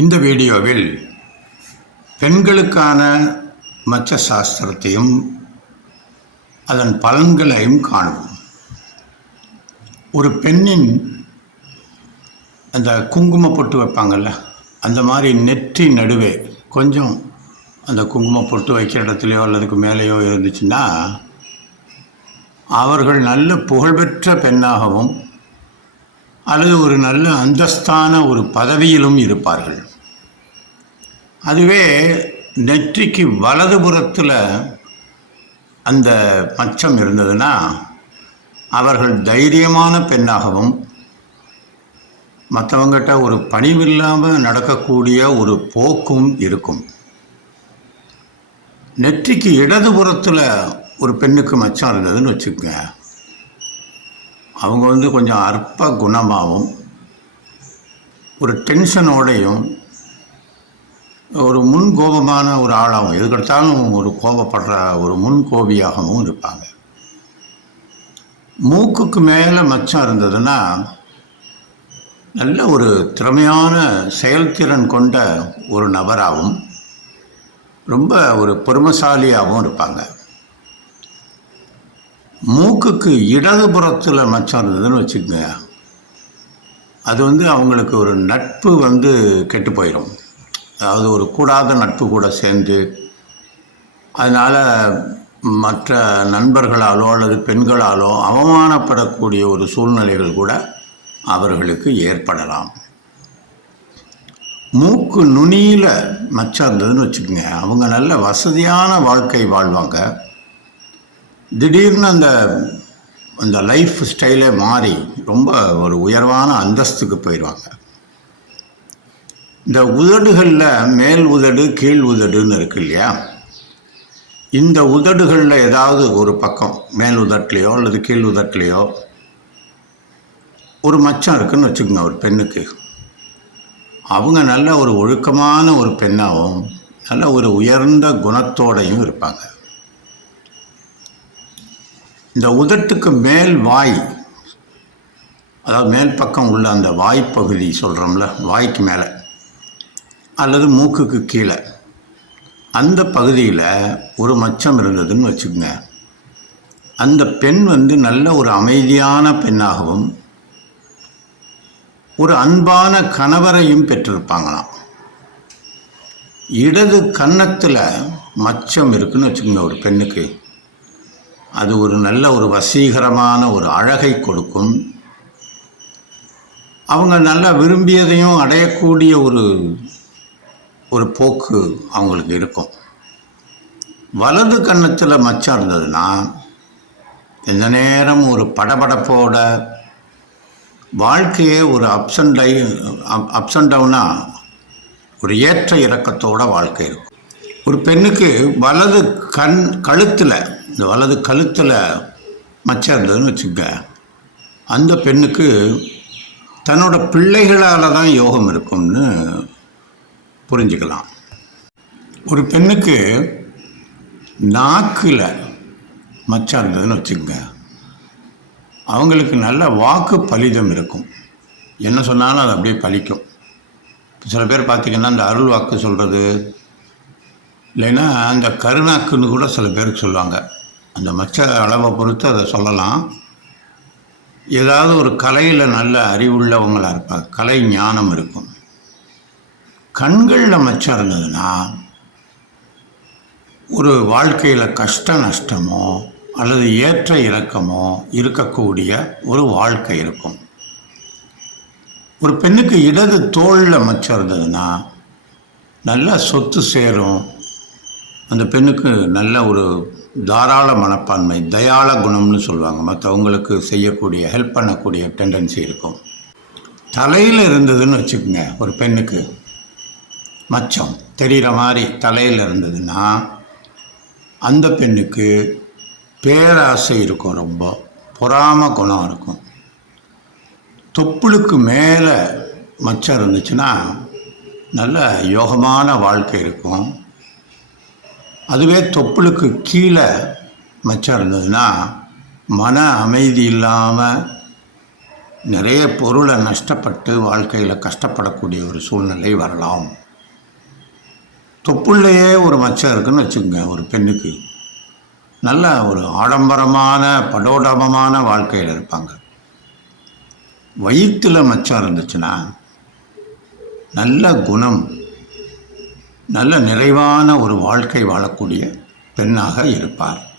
இந்த வீடியோவில் பெண்களுக்கான மச்ச சாஸ்திரத்தையும் அதன் பலன்களையும் காணுவோம். ஒரு பெண்ணின் அந்த குங்கும பொட்டு வைப்பாங்கள்ல அந்த மாதிரி நெற்றி நடுவே கொஞ்சம் அந்த குங்கும பொட்டு வைக்கிற இடத்துலையோ அல்லதுக்கு மேலேயோ இருந்துச்சுன்னா அவர்கள் நல்ல புகழ்பெற்ற பெண்ணாகவும் அல்லது ஒரு நல்ல அந்தஸ்தான ஒரு பதவியிலும் இருப்பார்கள். அதுவே நெற்றிக்கு வலதுபுறத்தில் அந்த மச்சம் இருந்ததுன்னா அவர்கள் தைரியமான பெண்ணாகவும் மற்றவங்கிட்ட ஒரு பணிவில்லாமல் நடக்கக்கூடிய ஒரு போக்கும் இருக்கும். நெற்றிக்கு இடதுபுறத்தில் ஒரு பெண்ணுக்கு மச்சம் இருந்ததுன்னு வச்சுக்கோங்க. அவங்க வந்து கொஞ்சம் அற்ப குணமாகவும் ஒரு டென்ஷனோடையும் ஒரு முன் கோபமான ஒரு ஆளாகவும் எதுக்கெடுத்தாலும் ஒரு கோபப்படுற ஒரு முன் கோபியாகவும் இருப்பாங்க. மூக்குக்கு மேலே மச்சம் இருந்ததுன்னா நல்ல ஒரு திறமையான செயல்திறன் கொண்ட ஒரு நபராகவும் ரொம்ப ஒரு பொறுமசாலியாகவும் இருப்பாங்க. மூக்குக்கு இடதுபுறத்தில் மச்சம் இருந்ததுன்னு வச்சுக்கோங்க. அது வந்து அவங்களுக்கு ஒரு நட்பு வந்து கெட்டு போயிடும் அதாவது ஒரு கூடாத நட்பு கூட சேர்ந்து அதனால் மற்ற நண்பர்களாலோ அல்லது பெண்களாலோ அவமானப்படக்கூடிய ஒரு சூழ்நிலைகள் கூட அவர்களுக்கு ஏற்படலாம். மூக்கு நுனியில் மச்சம் இருந்ததுன்னு வச்சுக்கோங்க. அவங்க நல்ல வசதியான வாழ்க்கை வாழ்வாங்க. திடீர்னு அந்த அந்த லைஃப் ஸ்டைலே மாறி ரொம்ப ஒரு உயர்வான அந்தஸ்துக்கு போயிடுவாங்க. இந்த உதடுகளில் மேல் உதடு கீழ் உதடுன்னு இருக்கு இல்லையா? இந்த உதடுகளில் ஏதாவது ஒரு பக்கம் மேல் உதட்லேயோ அல்லது கீழ் உதட்லேயோ ஒரு மச்சம் இருக்குன்னு வச்சுக்கோங்க ஒரு பெண்ணுக்கு. அவங்க நல்ல ஒரு ஒழுக்கமான ஒரு பெண்ணாகவும் நல்ல ஒரு உயர்ந்த குணத்தோடையும் இருப்பாங்க. இந்த உதட்டுக்கு மேல் வாய் அதாவது மேல் பக்கம் உள்ள அந்த வாய்ப்பகுதி சொல்கிறோம்ல வாய்க்கு மேலே அல்லது மூக்குக்கு கீழே அந்த பகுதியில் ஒரு மச்சம் இருந்ததுன்னு வச்சுக்கோங்க. அந்த பெண் வந்து நல்ல ஒரு அமைதியான பெண்ணாகவும் ஒரு அன்பான கணவரையும் பெற்றிருப்பாங்களாம். இடது கன்னத்தில் மச்சம் இருக்குன்னு வச்சுக்கோங்க ஒரு பெண்ணுக்கு. அது ஒரு நல்ல ஒரு வசீகரமான ஒரு அழகை கொடுக்கும். அவங்க நல்லா விரும்பியதையும் அடையக்கூடிய ஒரு ஒரு போக்கு அவங்களுக்கு இருக்கும். வலது கன்னத்தில் மச்சம் இருந்ததுன்னா எந்த நேரம் ஒரு படபடப்போட வாழ்க்கையே ஒரு அப்ஸ் அண்ட் டை அப்ஸ் அண்ட் டவுனாக ஒரு ஏற்ற இறக்கத்தோட வாழ்க்கை இருக்கும். ஒரு பெண்ணுக்கு வலது கண் கழுத்தில் இந்த வலது கழுத்தில் மச்சம் இருந்ததுன்னு வச்சுக்க அந்த பெண்ணுக்கு தன்னோட பிள்ளைகளால் தான் யோகம் இருக்கும்னு புரிஞ்சுக்கலாம். ஒரு பெண்ணுக்கு நாக்கில் மச்சம் இருந்ததுன்னு வச்சுக்கோங்க அவங்களுக்கு நல்ல வாக்கு பலிதம் இருக்கும். என்ன சொன்னாலும் அது அப்படியே பலிக்கும். சில பேர் பார்த்திங்கன்னா அந்த அருள் வாக்கு சொல்கிறது இல்லைன்னா அந்த கருணாக்குன்னு கூட சில பேருக்கு சொல்லுவாங்க. அந்த மச்ச அளவை பொறுத்து அதை சொல்லலாம். ஏதாவது ஒரு கலையில் நல்ல அறிவுள்ளவங்களாக இருப்பாங்க. கலை ஞானம் இருக்கும். கண்களில் மச்சம் இருந்ததுன்னா ஒரு வாழ்க்கையில் கஷ்ட நஷ்டமோ அல்லது ஏற்ற இறக்கமோ இருக்கக்கூடிய ஒரு வாழ்க்கை இருக்கும். ஒரு பெண்ணுக்கு இடது தோளில் மச்சம் இருந்ததுன்னா நல்ல சொத்து சேரும். அந்த பெண்ணுக்கு நல்ல ஒரு தாராள மனப்பான்மை தயாள குணம்னு சொல்லுவாங்க. மற்றவங்களுக்கு செய்யக்கூடிய ஹெல்ப் பண்ணக்கூடிய டெண்டன்சி இருக்கும். தலையில் இருந்ததுன்னு வச்சுக்கோங்க ஒரு பெண்ணுக்கு. மச்சம் தெரிகிற மாதிரி தலையில் இருந்ததுன்னா அந்த பெண்ணுக்கு பேராசை இருக்கும் ரொம்ப. பொறாம குணம் இருக்கும். தொப்புளுக்கு மேலே மச்சம் இருந்துச்சுன்னா நல்ல யோகமான வாழ்க்கை இருக்கும். அதுவே தொப்புளுக்கு கீழே மச்சம் இருந்ததுன்னா மன அமைதி இல்லாமல் நிறைய பொருளை நஷ்டப்பட்டு வாழ்க்கையில் கஷ்டப்படக்கூடிய ஒரு சூழ்நிலை வரலாம். தொப்புள்ளையே ஒரு மச்சம் இருக்குன்னு வச்சுக்கோங்க ஒரு பெண்ணுக்கு. நல்ல ஒரு ஆடம்பரமான படோடபமான வாழ்க்கையில் இருப்பாங்க. வயிற்றில் மச்சம் இருந்துச்சுன்னா நல்ல குணம் நல்ல நிறைவான ஒரு வாழ்க்கை வாழக்கூடிய பெண்ணாக இருப்பார்.